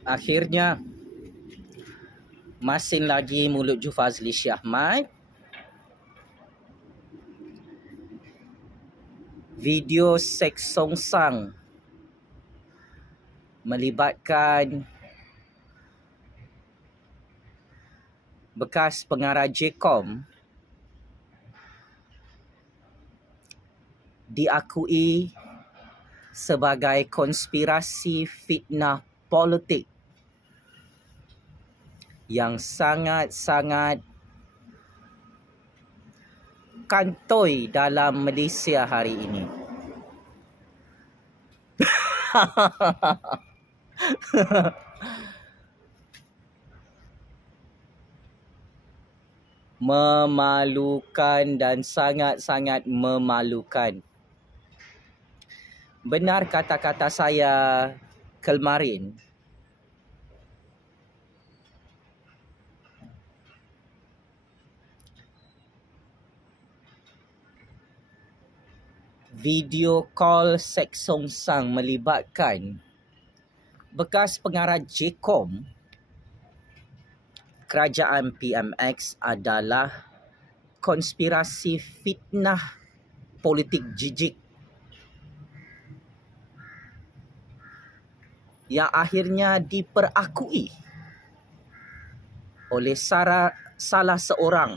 Akhirnya masin lagi mulut Jufazli Syahmat. Video seks songsang melibatkan bekas pengarah JCOM diakui sebagai konspirasi fitnah politik yang sangat-sangat kantoi dalam Malaysia hari ini. Memalukan dan sangat-sangat memalukan. Benar kata-kata saya kemarin. Video call seks songsang melibatkan bekas pengarah JCOM kerajaan PMX adalah konspirasi fitnah politik jijik yang akhirnya diperakui oleh salah seorang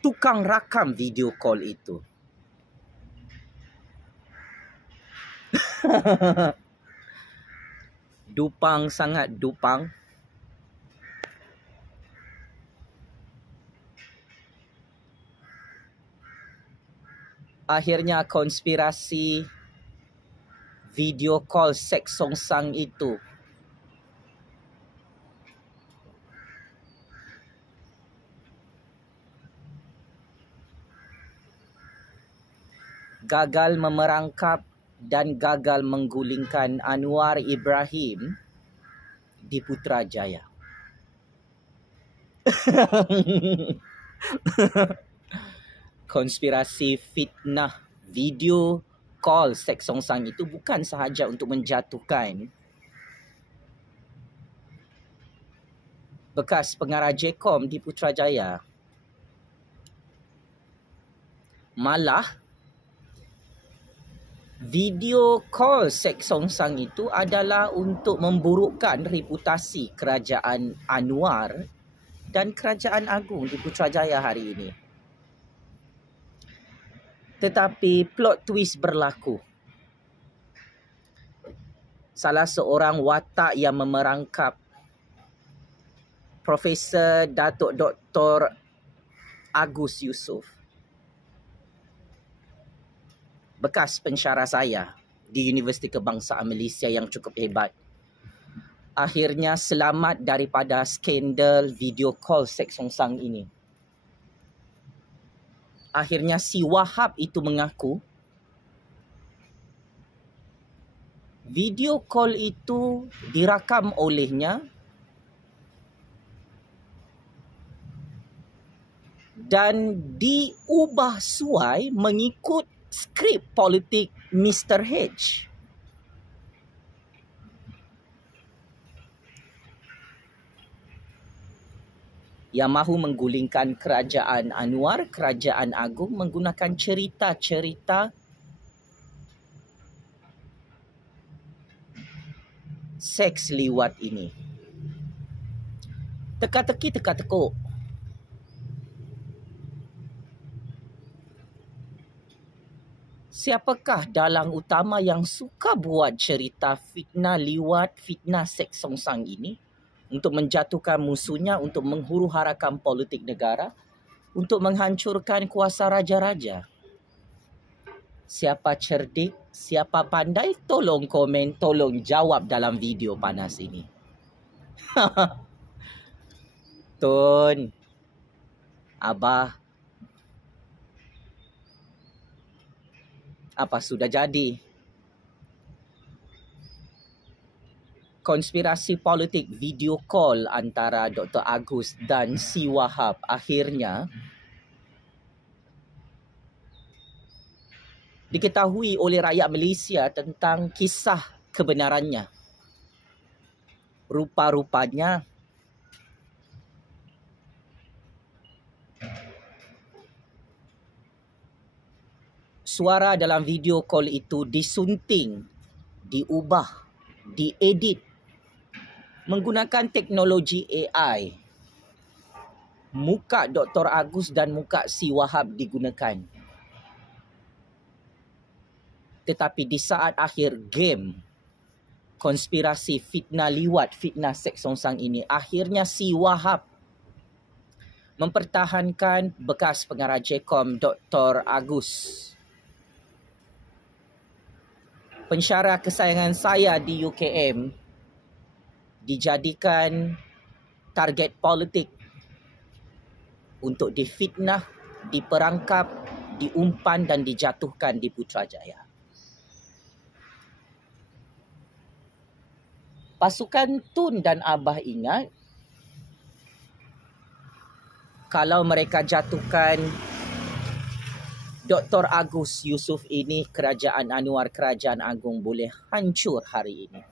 tukang rakam video call itu. Dupang, sangat dupang. Akhirnya konspirasi video call seks songsang itu gagal memerangkap dan gagal menggulingkan Anwar Ibrahim di Putrajaya. Konspirasi fitnah video call seks songsang itu bukan sahaja untuk menjatuhkan bekas pengarah JCOM di Putrajaya, malah video call seks songsang itu adalah untuk memburukkan reputasi kerajaan Anwar dan kerajaan agung di Putrajaya hari ini. Tetapi plot twist berlaku. Salah seorang watak yang memerangkap Profesor Datuk Dr. Agus Yusof, bekas pensyarah saya di Universiti Kebangsaan Malaysia yang cukup hebat, akhirnya selamat daripada skandal video call seks songsang ini. Akhirnya si Wahab itu mengaku video call itu dirakam olehnya dan diubah suai mengikut skrip politik Mr. H. Yang mahu menggulingkan kerajaan Anwar, kerajaan agung menggunakan cerita-cerita seks liwat ini. Teka-teki, teka-tekuk. Siapakah dalang utama yang suka buat cerita fitnah liwat, fitnah seks songsang ini? Untuk menjatuhkan musuhnya, untuk menghuru-harakan politik negara, untuk menghancurkan kuasa raja-raja. Siapa cerdik, siapa pandai, tolong komen, tolong jawab dalam video panas ini. Tun, Abah, apa sudah jadi? Konspirasi politik video call antara Dr. Agus dan si Wahab akhirnya diketahui oleh rakyat Malaysia tentang kisah kebenarannya. Rupa-rupanya suara dalam video call itu disunting, diubah, diedit menggunakan teknologi AI. Muka Dr. Agus dan muka si Wahab digunakan. Tetapi di saat akhir game konspirasi fitnah liwat, fitnah seks songsang ini, akhirnya si Wahab mempertahankan bekas pengarah JCOM Dr. Agus. Pensyarah kesayangan saya di UKM dijadikan target politik untuk difitnah, diperangkap, diumpan dan dijatuhkan di Putrajaya. Pasukan Tun dan Abah ingat, kalau mereka jatuhkan Dr. Agus Yusof ini, Kerajaan Anwar, Kerajaan Agung boleh hancur hari ini.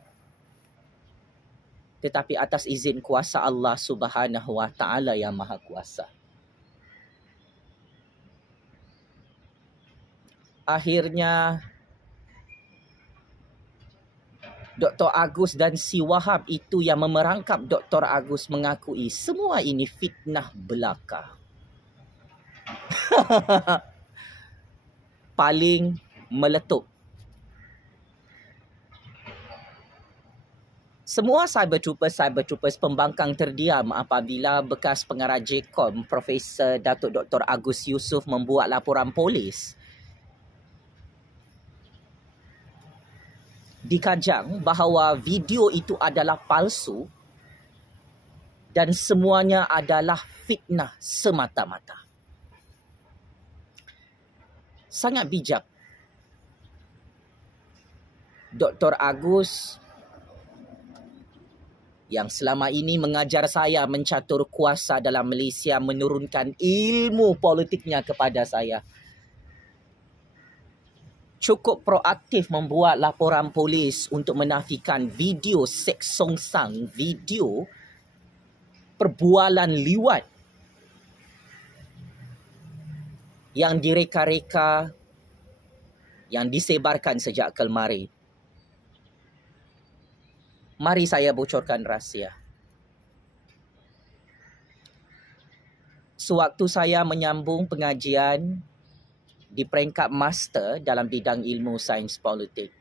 Tetapi atas izin kuasa Allah Subhanahu Wa Taala yang Maha Kuasa, akhirnya Dr. Agus dan si Wahab itu yang memerangkap Dr. Agus mengakui semua ini fitnah belaka. Paling meletup. Semua cyber troopers pembangkang terdiam apabila bekas pengarah JCOM Profesor Datuk Dr. Agus Yusof membuat laporan polis di Kajang bahawa video itu adalah palsu dan semuanya adalah fitnah semata-mata. Sangat bijak Dr. Agus yang selama ini mengajar saya mencatur kuasa dalam Malaysia, menurunkan ilmu politiknya kepada saya, cukup proaktif membuat laporan polis untuk menafikan video seks songsang, video perbualan liwat yang direka-reka, yang disebarkan sejak kemarin. Mari saya bocorkan rahsia. Sewaktu saya menyambung pengajian di peringkat master dalam bidang ilmu sains politik,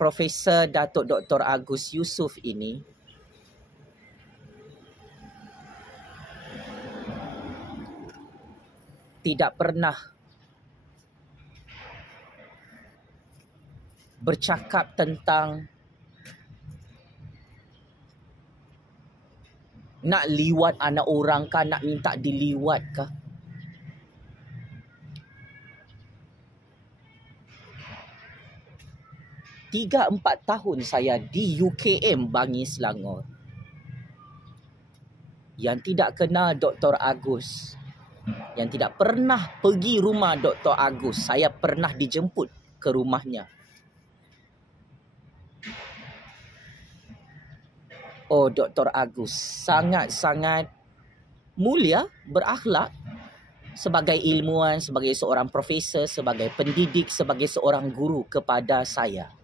Profesor Datuk Dr. Agus Yusof ini tidak pernah bercakap tentang nak liwat anak orang kah, nak minta diliwat kah. Tiga 4 tahun saya di UKM Bangi Selangor, yang tidak kenal Dr. Agus, yang tidak pernah pergi rumah Dr. Agus, saya pernah dijemput ke rumahnya. Oh, Dr. Agus sangat-sangat mulia, berakhlak sebagai ilmuwan, sebagai seorang profesor, sebagai pendidik, sebagai seorang guru kepada saya.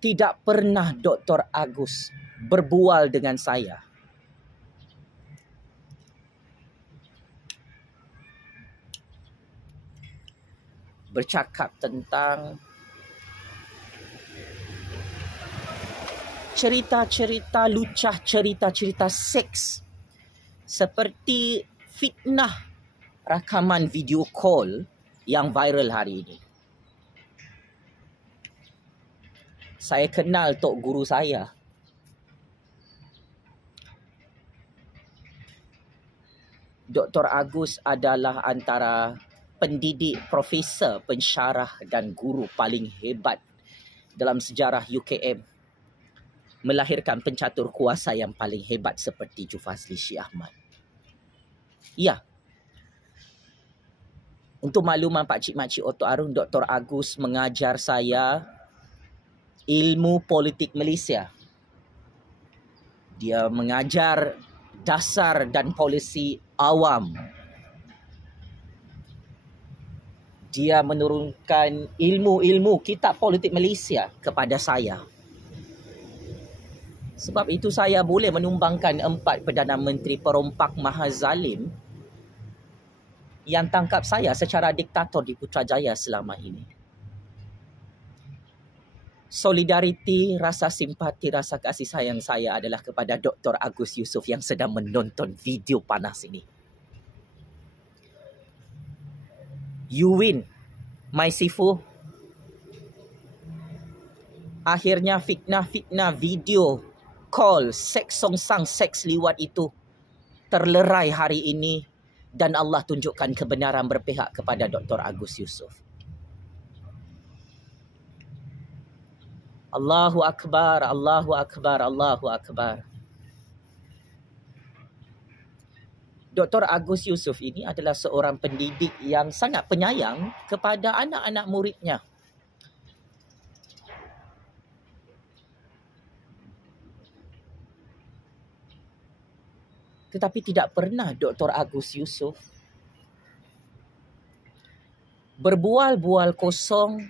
Tidak pernah Dr. Agus berbual dengan saya. Bercakap tentang cerita-cerita lucah, cerita-cerita seks seperti fitnah rakaman video call yang viral hari ini. Saya kenal tok guru saya. Dr. Agus adalah antara pendidik, profesor, pensyarah dan guru paling hebat dalam sejarah UKM. Melahirkan pencatur kuasa yang paling hebat seperti Jufazli Syih Ahmad. Ya, Untuk makluman Pak Cik Mak Cik Oto Arung, Dr. Agus mengajar saya ilmu politik Malaysia. Dia mengajar dasar dan polisi awam. Dia menurunkan ilmu-ilmu kitab politik Malaysia kepada saya. Sebab itu saya boleh menumbangkan 4 Perdana Menteri perompak mahazalim yang tangkap saya secara diktator di Putrajaya selama ini. Solidariti, rasa simpati, rasa kasih sayang saya adalah kepada Dr. Agus Yusof yang sedang menonton video panas ini. You win, my Sifu. Akhirnya fitnah-fitnah video call seks songsang, seks liwat itu terlerai hari ini dan Allah tunjukkan kebenaran berpihak kepada Dr. Agus Yusof. Allahu Akbar, Allahu Akbar, Allahu Akbar. Dr. Agus Yusof ini adalah seorang pendidik yang sangat penyayang kepada anak-anak muridnya. Tetapi tidak pernah Dr. Agus Yusof berbual-bual kosong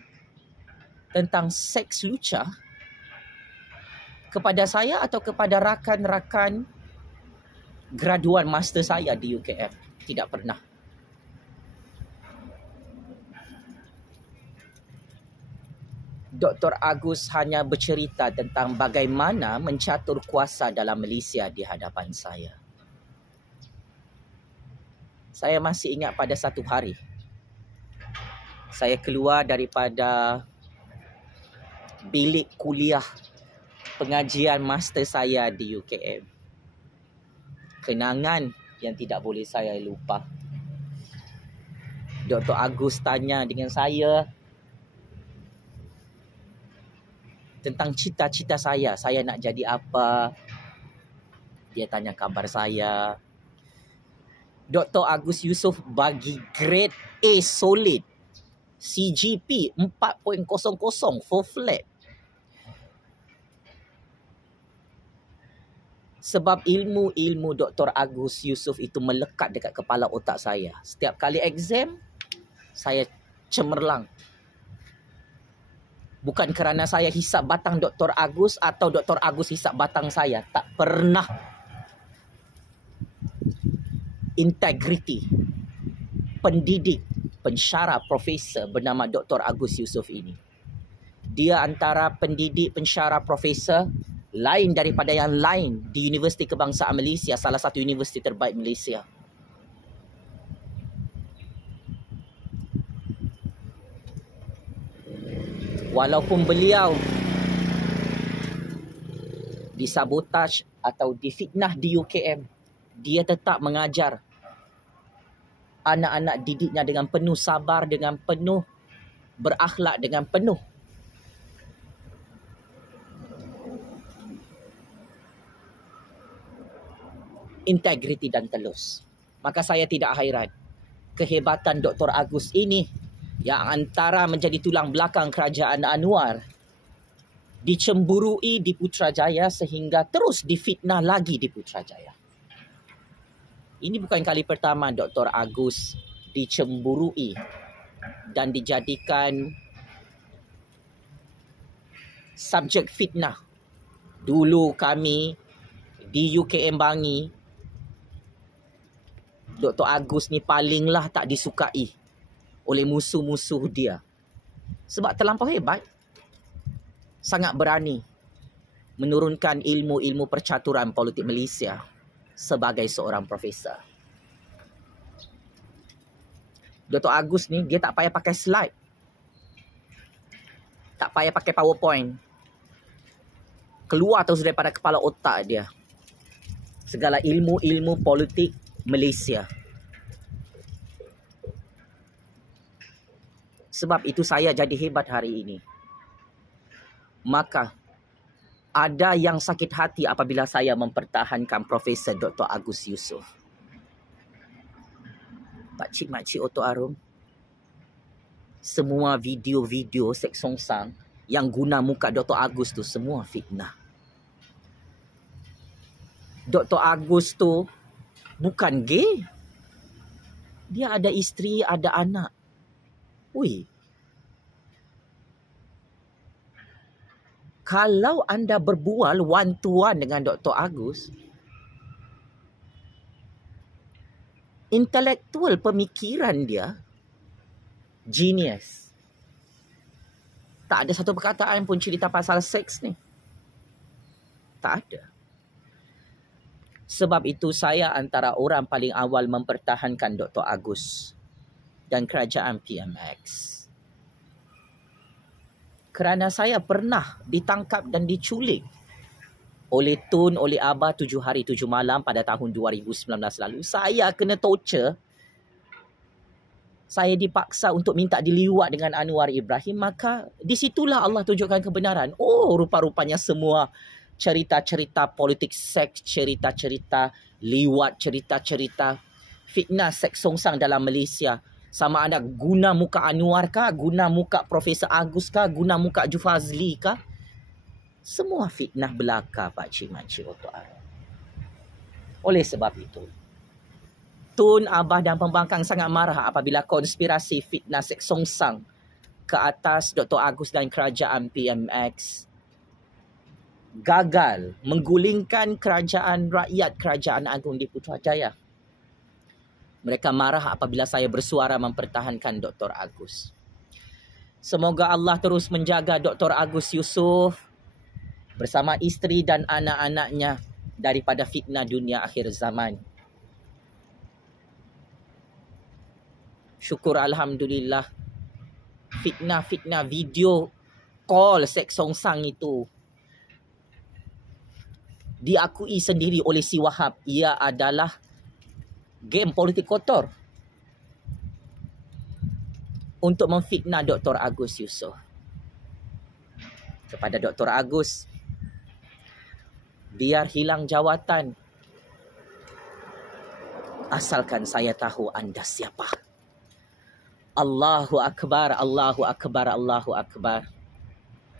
tentang seks lucah kepada saya atau kepada rakan-rakan graduan master saya di UKM. Tidak pernah. Dr. Agus hanya bercerita tentang bagaimana mencatur kuasa dalam Malaysia di hadapan saya. Saya masih ingat pada satu hari, saya keluar daripada bilik kuliah pengajian master saya di UKM. Kenangan yang tidak boleh saya lupa. Dr. Agus tanya dengan saya tentang cita-cita saya. Saya nak jadi apa? Dia tanya kabar saya. Dr. Agus Yusof bagi grade A solid. CGP 4.00 for flat. Sebab ilmu-ilmu Dr. Agus Yusof itu melekat dekat kepala otak saya. Setiap kali exam, saya cemerlang. Bukan kerana saya hisap batang Dr. Agus atau Dr. Agus hisap batang saya. Tak pernah. Integriti. Pendidik, pensyarah, profesor bernama Dr. Agus Yusof ini. Dia antara pendidik, pensyarah, profesor lain daripada yang lain di Universiti Kebangsaan Malaysia, salah satu universiti terbaik Malaysia. Walaupun beliau disabotaj atau difitnah di UKM, dia tetap mengajar anak-anak didiknya dengan penuh sabar, dengan penuh berakhlak, dengan penuh integriti dan telus. Maka saya tidak hairan kehebatan Dr. Agus ini yang antara menjadi tulang belakang kerajaan Anwar dicemburui di Putrajaya sehingga terus difitnah lagi di Putrajaya. Ini bukan kali pertama Dr. Agus dicemburui dan dijadikan subjek fitnah. Dulu kami di UKM Bangi, Dr. Agus ni palinglah tak disukai oleh musuh-musuh dia. Sebab terlampau hebat. Sangat berani menurunkan ilmu-ilmu percaturan politik Malaysia sebagai seorang profesor. Dr. Agus ni dia tak payah pakai slide. Tak payah pakai PowerPoint. Keluar terus daripada kepala otak dia segala ilmu-ilmu politik Malaysia. Sebab itu saya jadi hebat hari ini. Maka ada yang sakit hati apabila saya mempertahankan Profesor Dr. Agus Yusof. Pak Cik Mak Cik Oto Arung, semua video-video seks songsang yang guna muka Dr. Agus tu semua fitnah. Dr. Agus tu bukan gay. Dia ada isteri, ada anak. Ui. Kalau anda berbual one to one dengan Dr. Agus, intelektual pemikiran dia genius. Tak ada satu perkataan pun cerita pasal seks ni. Tak ada. Sebab itu saya antara orang paling awal mempertahankan Dr. Agus dan kerajaan PMX. Kerana saya pernah ditangkap dan diculik oleh Tun, oleh Abah 7 hari 7 malam pada tahun 2019 lalu. Saya kena torture. Saya dipaksa untuk minta diliwat dengan Anwar Ibrahim. Maka di situlah Allah tunjukkan kebenaran. Oh, rupa-rupanya semua cerita-cerita politik seks, cerita-cerita liwat, cerita-cerita fitnah seks songsang dalam Malaysia. Sama ada guna muka Anwar kah, guna muka Profesor Agus kah, guna muka Jufazli kah. Semua fitnah belaka pakcik-makcik Otok Arab. Oleh sebab itu, Tun, Abah dan pembangkang sangat marah apabila konspirasi fitnah seks songsang ke atas Dr. Agus dan kerajaan PMX gagal menggulingkan kerajaan rakyat Kerajaan Agung di Putrajaya. Mereka marah apabila saya bersuara mempertahankan Dr. Agus. Semoga Allah terus menjaga Dr. Agus Yusof bersama isteri dan anak-anaknya daripada fitnah dunia akhir zaman. Syukur Alhamdulillah, fitnah-fitnah video call seks songsang itu diakui sendiri oleh si Wahab. Ia adalah game politik kotor untuk memfitnah Dr. Agus Yusof. Kepada Dr. Agus, biar hilang jawatan, asalkan saya tahu anda siapa. Allahu Akbar, Allahu Akbar, Allahu Akbar.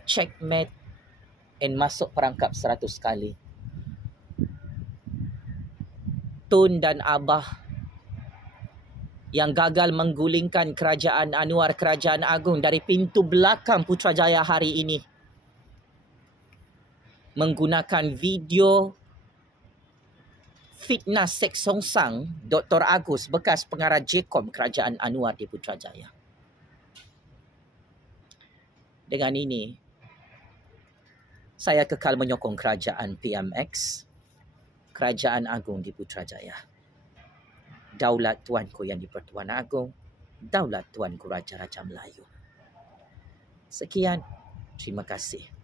Checkmate and masuk perangkap 100 kali. Tun dan Abah yang gagal menggulingkan kerajaan Anwar, Kerajaan Agung dari pintu belakang Putrajaya hari ini menggunakan video fitnah seks songsang Dr. Agus, bekas pengarah JKOM Kerajaan Anwar di Putrajaya. Dengan ini, saya kekal menyokong kerajaan PMX, Kerajaan Agung di Putrajaya. Daulat Tuanku Yang di-Pertuan Agong, Daulat Tuanku Raja-Raja Melayu. Sekian, terima kasih.